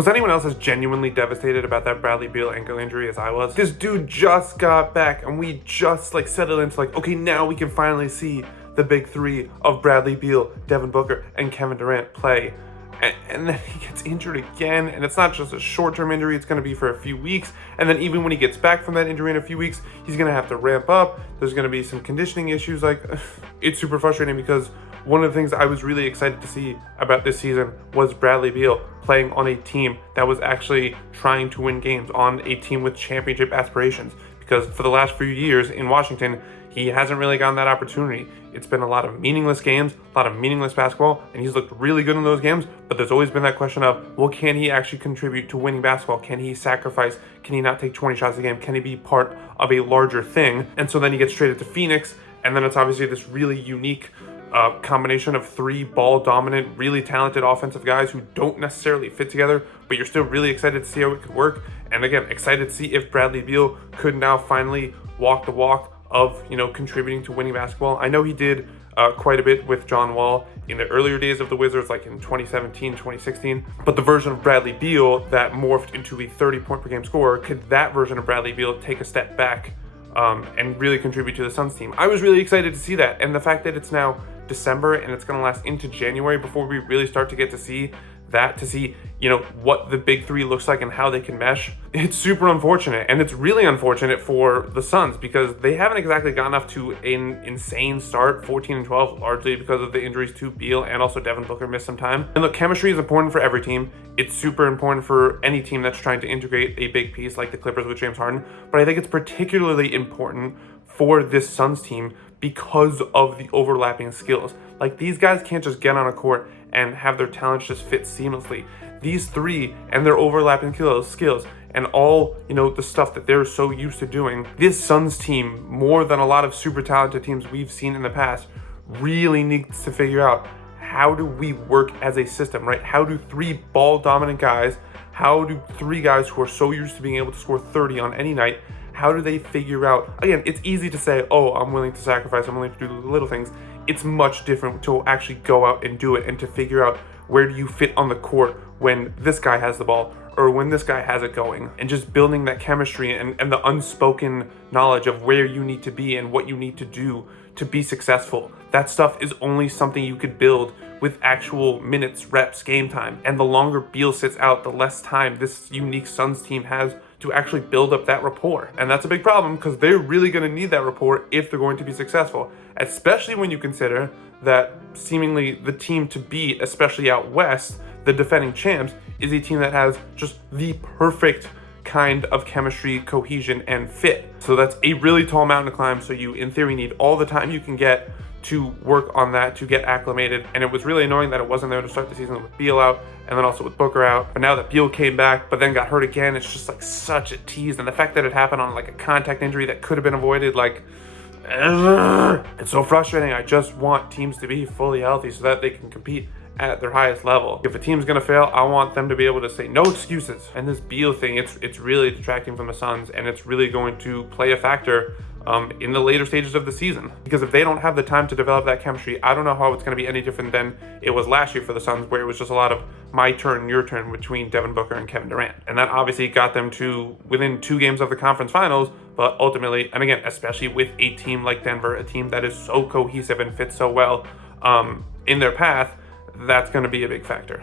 Was anyone else as genuinely devastated about that Bradley Beal ankle injury as I was? This dude just got back and we just like settled into like, okay, now we can finally see the big three of Bradley Beal, Devin Booker, and Kevin Durant play. And then he gets injured again, and it's not just a short-term injury, it's going to be for a few weeks, and then even when he gets back from that injury in a few weeks, he's going to have to ramp up. There's going to be some conditioning issues. Like, it's super frustrating because one of the things I was really excited to see about this season was Bradley Beal playing on a team that was actually trying to win games, on a team with championship aspirations, because for the last few years in Washington, he hasn't really gotten that opportunity. It's been a lot of meaningless games, a lot of meaningless basketball, and he's looked really good in those games, but there's always been that question of, well, can he actually contribute to winning basketball? Can he sacrifice? Can he not take 20 shots a game? Can he be part of a larger thing? And so then he gets traded to Phoenix, and then it's obviously this really unique combination of three ball-dominant, really talented offensive guys who don't necessarily fit together, but you're still really excited to see how it could work. And again, excited to see if Bradley Beal could now finally walk the walk of, contributing to winning basketball. I know he did quite a bit with John Wall in the earlier days of the Wizards, like in 2017, 2016. But the version of Bradley Beal that morphed into a 30-point per game scorer, could that version of Bradley Beal take a step back and really contribute to the Suns team? I was really excited to see that. And the fact that it's now December and it's going to last into January before we really start to get to see that, to see, what the big three looks like and how they can mesh. It's super unfortunate, and it's really unfortunate for the Suns because they haven't exactly gotten off to an insane start, 14-12, largely because of the injuries to Beal, and also Devin Booker missed some time. And look, chemistry is important for every team. It's super important for any team that's trying to integrate a big piece like the Clippers with James Harden, but I think it's particularly important for this Suns team because of the overlapping skills. Like, these guys can't just get on a court and have their talents just fit seamlessly. These three and their overlapping skills and all, the stuff that they're so used to doing, this Suns team, more than a lot of super talented teams we've seen in the past, really needs to figure out, how do we work as a system, right? How do three ball-dominant guys, how do three guys who are so used to being able to score 30 on any night, how do they figure out, again, it's easy to say, oh, I'm willing to sacrifice, I'm willing to do the little things. It's much different to actually go out and do it and to figure out where do you fit on the court when this guy has the ball or when this guy has it going, and just building that chemistry and the unspoken knowledge of where you need to be and what you need to do to be successful. That stuff is only something you could build with actual minutes, reps, game time. And the longer Beal sits out, the less time this unique Suns team has to actually build up that rapport. And that's a big problem because they're really going to need that rapport if they're going to be successful, especially when you consider that seemingly the team to beat, especially out west, the defending champs, is a team that has just the perfect kind of chemistry, cohesion, and fit. So that's a really tall mountain to climb. So you, in theory, need all the time you can get to work on that, to get acclimated. And it was really annoying that it wasn't there to start the season with Beal out and then also with Booker out. But now that Beal came back but then got hurt again, it's just like such a tease. And the fact that it happened on like a contact injury that could have been avoided, like, it's so frustrating. I just want teams to be fully healthy so that they can compete at their highest level. If a team's gonna fail, I want them to be able to say no excuses. And this Beal thing, it's really detracting from the Suns, and it's really going to play a factor in the later stages of the season. Because if they don't have the time to develop that chemistry, I don't know how it's going to be any different than it was last year for the Suns, where it was just a lot of my turn, your turn between Devin Booker and Kevin Durant. And that obviously got them to within 2 games of the conference finals, but ultimately, and again, especially with a team like Denver, a team that is so cohesive and fits so well in their path, that's going to be a big factor.